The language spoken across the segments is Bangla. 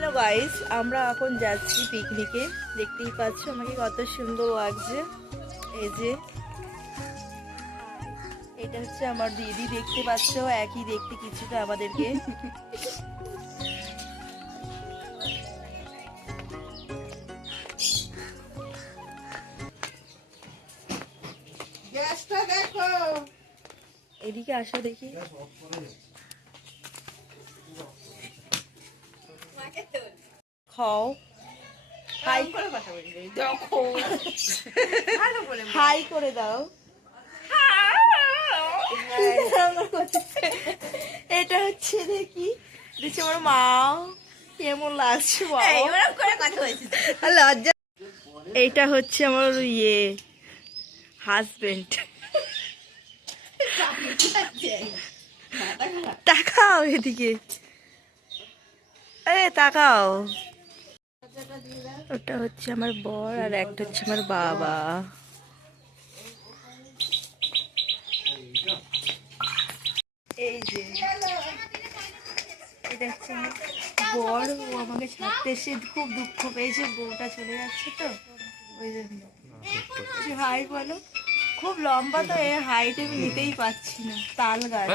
হ্যালো গাইস আমরা এখন যাচ্ছি পিকনিকে দেখতেই পাচ্ছ আমাকে কত সুন্দর লাগছে। এই যে এটা হচ্ছে আমার দিদি দেখতে পাচ্ছ? একই দেখতে কিছুটা আমাদেরকে। এদিকে আসো দেখি। খাও। হাই। করে কথা বলি দেখো। ভালো করে হাই করে দাও। এটা হচ্ছে দেখি দিচ্ছে আমার মা কেমন লাগছে লজ্জা। এইটা হচ্ছে আমার ইয়ে হাজবেন্ড তাকাও এদিকে। এ তাকাও ওটা হচ্ছে আমার বর আর একটা হচ্ছে আমার বাবা। এই যে এটা হচ্ছে বর ও আমাকে ছাড়তে এসে খুব দুঃখ পেয়েছে, বউটা চলে যাচ্ছে তো, ওই জন্য। হাই বলো, খুব লম্বা তো, এ হাইট আমি নিতেই পাচ্ছি না, তাল গাছ।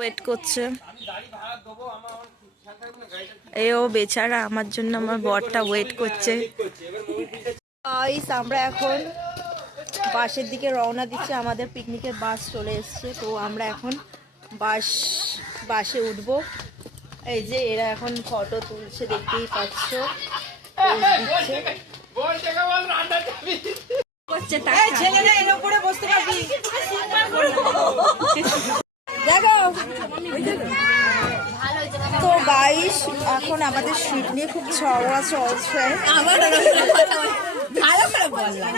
ওয়েট করছে। এ ও বেচারা আমার জন্য আমার বরটা ওয়েট করছে। গাইস আমরা এখন বাসের দিকে রওনা দিচ্ছি। আমাদের পিকনিকের বাস চলে এসছে। তো আমরা এখন বাস বাসে উঠব। এই যে এরা এখন ফটো তুলছে দেখতেই পাচ্ছ। দিচ্ছে। করছে টাকা। ছেলেরা এর উপরে বসতে পারবি। তো গাইস এখন আমাদের সিট নিয়ে খুব ঝগড়া চলছে। ভালো করে বললাম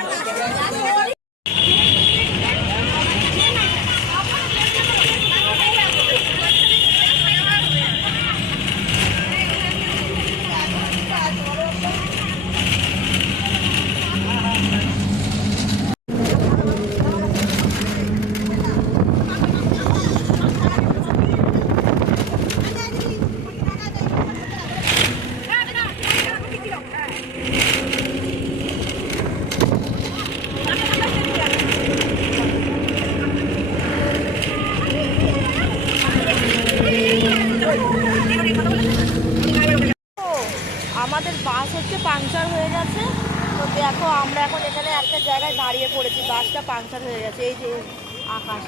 তো আমাদের বাস হচ্ছে পাংচার হয়ে গেছে তো দেখো, আমরা এখন এখানে একটা জায়গায় দাঁড়িয়ে পড়েছি, বাসটা পাংচার হয়ে গেছে, এই যে আকাশ।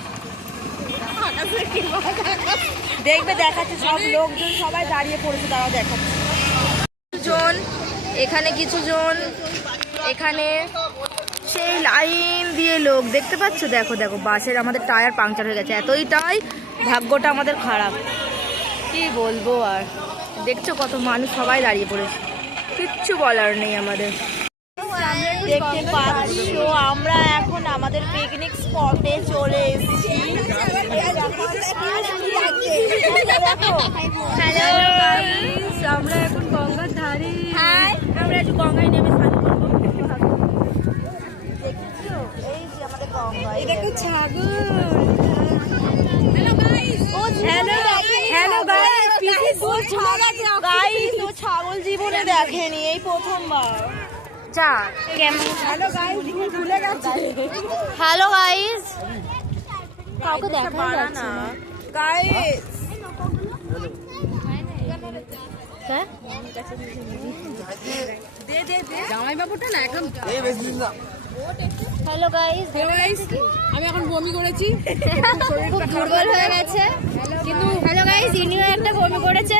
দেখবে দেখাচ্ছে সব লোকজন সবাই দাঁড়িয়ে পড়েছে, তারাও দেখাচ্ছে। জন এখানে কিছু জন এখানে সেই লাইন দিয়ে লোক। দেখতে পাচ্ছ? দেখো দেখো, বাসের আমাদের টায়ার পাংচার হয়ে গেছে, এতইটাই ভাগ্যটা আমাদের খারাপ। কি বলব আর? দেখছ কত মানুষ সবাই দাঁড়িয়ে পড়েছে। কিচ্ছু বলার নেই আমাদের। দেখতে পাচ্ছ আমরা এখন আমাদের পিকনিক স্পটে চলে এসেছি। আমরা এখন গঙ্গার ধারে। আমরা একটু গঙ্গায় নেমে দেখো। ছাগল। হ্যালো হ্যালো গাইস গাইস ও ছাগল জীবনে দেখেনি এই প্রথমবার। কেমন হ্যালো গাইস ভুলে গেছে? হ্যালো গাইস কাউকে দেখা না। গাইস হ্যাঁ? দে দে দে। জামাই বাবুটা না। একদম হ্যালো গাইস আমি এখন বমি করেছি। খুব দুর্বল হয়ে গেছে। কিন্তু হ্যালো গাইস ইনিও একটা বমি করেছে।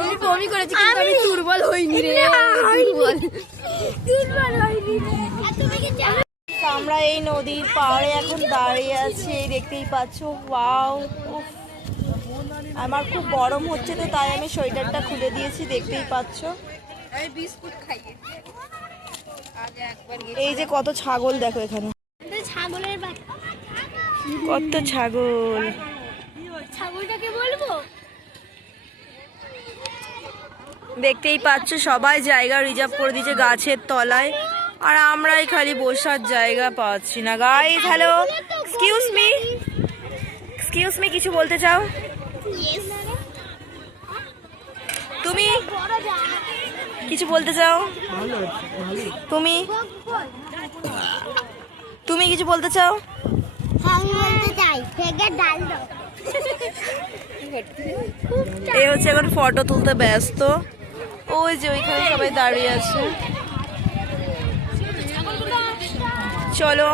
আমি বমি করেছি কিন্তু আমি দুর্বল হইনি রে। দুর্বল। আমরা এই নদীর পাড়ে এখন দাঁড়িয়ে আছি এই দেখতেই পাচ্ছ ওয়াও আমার খুব গরম হচ্ছে তো তাই আমি সোয়েটারটা খুলে দিয়েছি দেখতেই পাচ্ছ। এই যে কত ছাগল দেখো এখানে। কত ছাগল ছাগলটাকে বলব দেখতেই পাচ্ছ, সবাই জায়গা রিজার্ভ করে দিয়েছে গাছের তলায়। আর আমরাই খালি বসার জায়গা পাচ্ছি না। Guy hello excuse me excuse me কিছু বলতে চাও? তুমি কিছু বলতে চাও? তুমি তুমি কিছু বলতে চাও? এই হচ্ছে এখন ফটো তুলতে ব্যস্ত। ওই যে ওইখানে সবাই দাঁড়িয়ে আছে। চলো,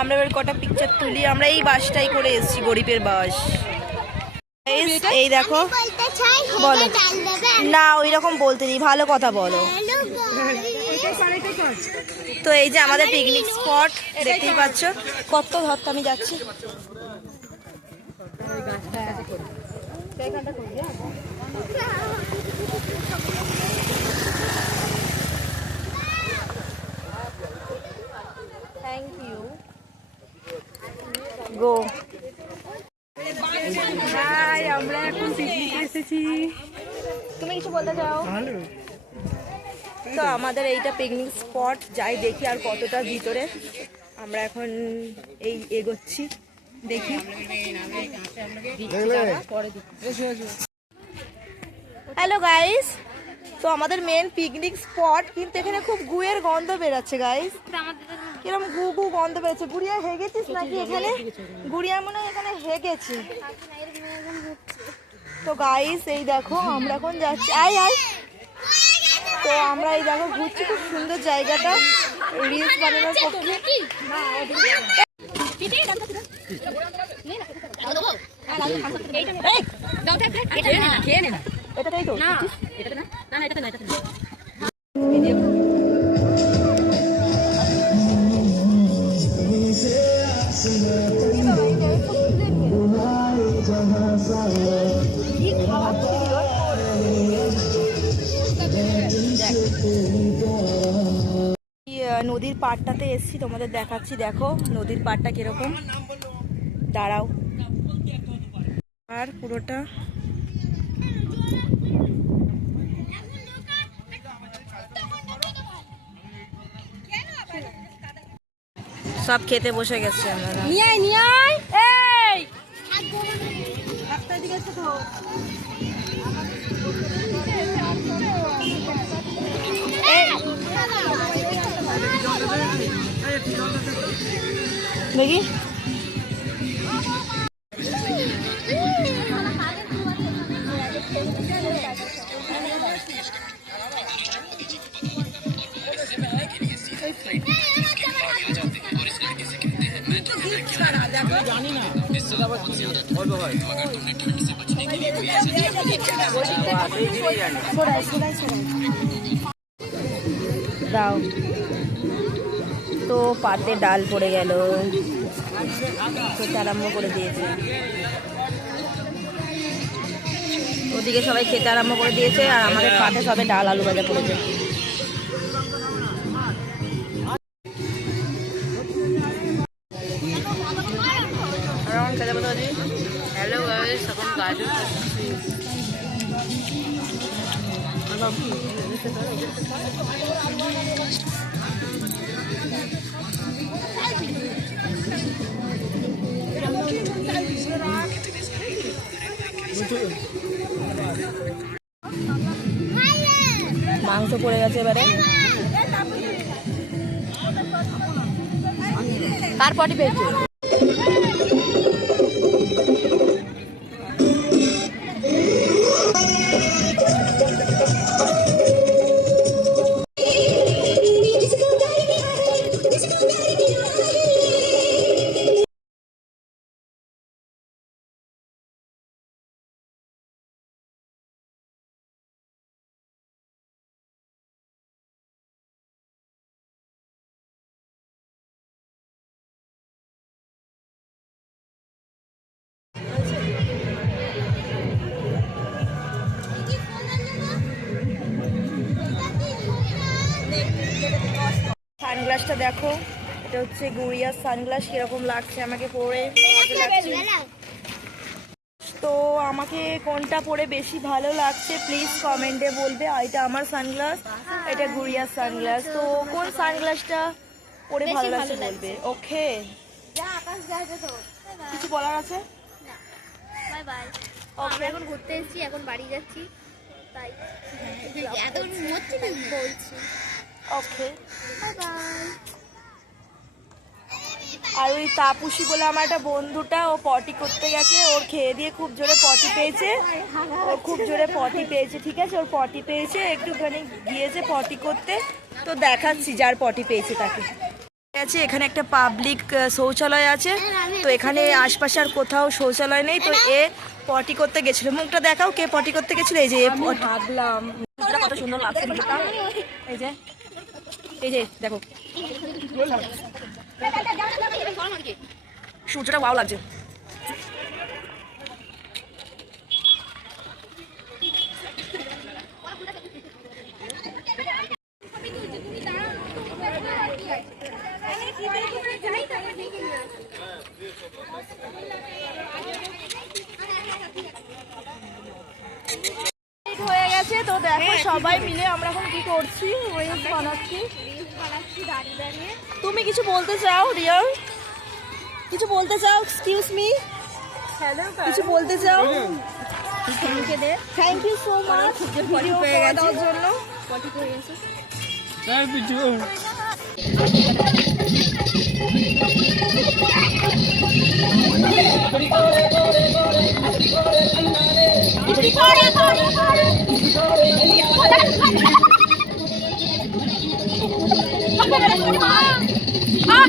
আমরা এবার কটা পিকচার তুলি। আমরা এই বাসটাই করে এসেছি, গরিবের বাস। এই দেখো, বলো। না ওই রকম বলতে নেই, ভালো কথা বলো। তো এই যে আমাদের পিকনিক স্পট দেখতেই পাচ্ছ। কত ধরতে আমি যাচ্ছি। থ্যাংক ইউ গো হাই আমরা এখন পিকনিক এসেছি। তুমি কিছু বলতে চাও তো আমাদের এইটা পিকনিক স্পট যাই দেখি আর কতটা ভিতরে আমরা এখন এই এগোচ্ছি। দেখি। হ্যালো গাইস তো আমাদের মেন পিকনিক স্পট কিন্তু এখানে খুব গুয়ের গন্ধ বেরাচ্ছে গাইস কিরম গু গু গন্ধ বেরোচ্ছে। গুড়িয়া হেগেছিস নাকি এখানে? গুড়িয়া মনে হয় এখানে হেগেছে। তো গাইস এই দেখো আমরা এখন যাচ্ছি। আয় আয়। তো আমরা এই দেখো ঘুরছি খুব সুন্দর জায়গাটা। রিলস বানানোর পক্ষে। তো। নদীর পাড়টাতে এসছি তোমাদের দেখাচ্ছি দেখো নদীর পাড়টা কীরকম। দাঁড়াও। আর পুরোটা সব খেতে বসে গেছে আমরা। নিয়ে নিয়ে আয় এই! দেখি। দাও। তো পাতে ডাল পড়ে গেল। খেতে আরম্ভ করে দিয়েছে। ওদিকে সবাই খেতে আরম্ভ করে দিয়েছে আর আমাদের পাতে সবে ডাল আলু ভাজা পড়েছে। হ্যালো মাংস পড়ে গেছে এবারে। কার পটি পেয়েছে? সানগ্লাসটা দেখো। এটা হচ্ছে গুড়িয়ার সানগ্লাস কীরকম লাগছে আমাকে পরে। তো আমাকে কোনটা পরে বেশি ভালো লাগছে প্লিজ কমেন্টে বলবে। আর এটা আমার সানগ্লাস এটা গুড়িয়ার সানগ্লাস। তো কোন সানগ্লাসটা পরে ভালো লাগছে বলবে? ওকে। কিছু বলার আছে? আমরা এখন ঘুরতে এসেছি এখন বাড়ি যাচ্ছি। তাই। এখন মরছি না বলছি। ওকে আর ওই তাপুসি বলে আমার একটা বন্ধুটা ও পটি করতে গেছে ওর খেয়ে দিয়ে খুব জোরে পটি পেয়েছে। ও খুব জোরে পটি পেয়েছে ঠিক আছে? ওর পটি পেয়েছে একটুখানি গিয়েছে পটি করতে। তো দেখাচ্ছি যার পটি পেয়েছে তাকে। আছে এখানে একটা পাবলিক শৌচালয় আছে। তো এখানে আশপাশে আর কোথাও শৌচালয় নেই। তো এ পটি করতে গেছিল। মুখটা দেখাও কে পটি করতে গেছিল? এই যে ভাবলাম। কত সুন্দর লাগছে। এই যে। এই যে, দেখো। সূর্যটা ওয়াও লাগছে। হয়ে গেছে, তো দেখো সবাই মিলে আমরা এখন কি করছি? রিলস বানাচ্ছি। তুমি কিছু বলতে চাও রিয়াল? কিছু বলতে চাও? এক্সকিউজ মি কিছু বলতে চাও? Thank you so much video পেয়ে দেওয়ার জন্য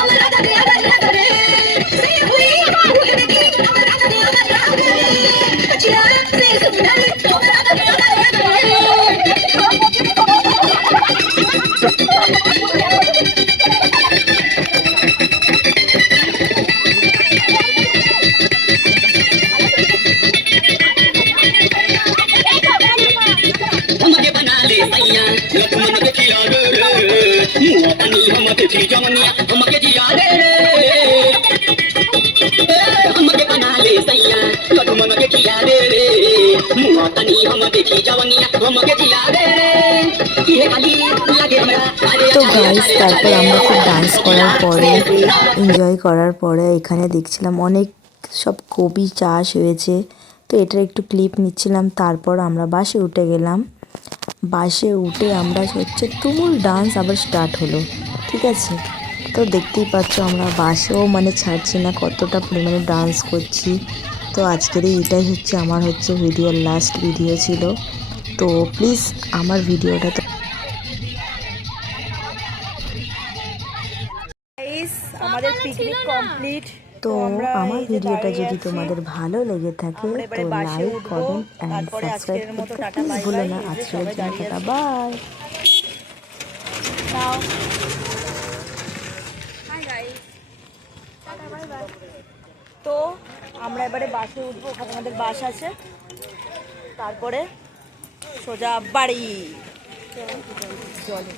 আমার তো গাইস তারপর আমরা খুব ডান্স করার পরে এনজয় করার পরে এখানে দেখছিলাম অনেক সব কবি চাষ হয়েছে। তো এটার একটু ক্লিপ নিচ্ছিলাম, তারপর আমরা বাসে উঠে গেলাম। বাসে উঠে আমরা হচ্ছে তুমুল ডান্স আবার স্টার্ট হলো ঠিক আছে? তো দেখতেই পাচ্ছ আমরা বাসেও মানে ছাড়ছি না কতটা পরিমাণে ডান্স করছি। তো আজকের এটাই হচ্ছে আমার হচ্ছে ভিডিওর লাস্ট ভিডিও ছিল। তো প্লিজ আমার ভিডিওটা তো আমাদের পিকনিক কমপ্লিট তো আমার ভিডিওটা যদি তোমাদের ভালো লেগে থাকে তো লাইক কমেন্ট অ্যান্ড সাবস্ক্রাইব করতে প্লিজ ভুলো না। আজকের জন্য টাটা বাই নাও তো আমরা এবারে বাসে উঠবো ওখানে আমাদের বাস আছে। তারপরে সোজা বাড়ি। চলো।